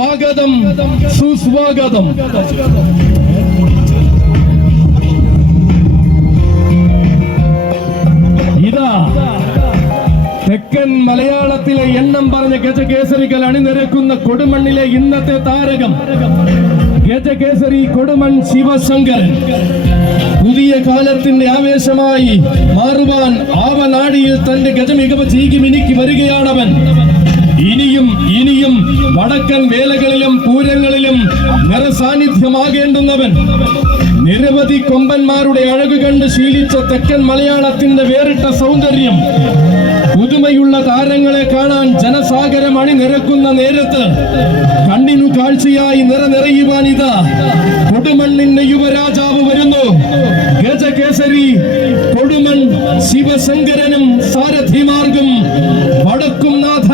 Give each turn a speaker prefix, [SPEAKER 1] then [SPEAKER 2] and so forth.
[SPEAKER 1] സ്വാഗതം. സുസ്വാഗതം. ഇതാ തെക്കൻ മലയാളത്തിലെ എണ്ണം പറഞ്ഞ ഗജകേസരികൾ അണിനിരക്കുന്ന കൊടുമണ്ണിലെ ഇന്നത്തെ താരകം. ഗജകേസരി കൊടുമൺ ശിവശങ്കർ പുതിയ കാലത്തിന്റെ ആവേശമായി മാറുവാൻ ആവനാടിയിൽ തന്റെ ഗജമികവ ചീകി മിനുക്കി വരികയാണവൻ. ഇനിയും ഇനിയും വടക്കൻ വേലകളിലും പൂരങ്ങളിലും നിറസാന്നിധ്യമാകേണ്ടുന്നവൻ. നിരവധി കൊമ്പന്മാരുടെ അഴകു കണ്ട് ശീലിച്ച തെക്കൻ മലയാളത്തിന്റെ വേറിട്ട സൗന്ദര്യം. പുതുമയുള്ള താരങ്ങളെ കാണാൻ ജനസാഗരം അണിനിരക്കുന്ന നേരത്ത് കണ്ണിനു കാഴ്ചയായി നിറ നിറയുവാനിതാ കൊടുമണ്ണിന്റെ യുവരാജാവ് വരുന്നു. ഗജകേസരി കൊടുമൺ ശിവശങ്കരനും സാരഥിമാർഗം വടക്കും സ്വാഗതം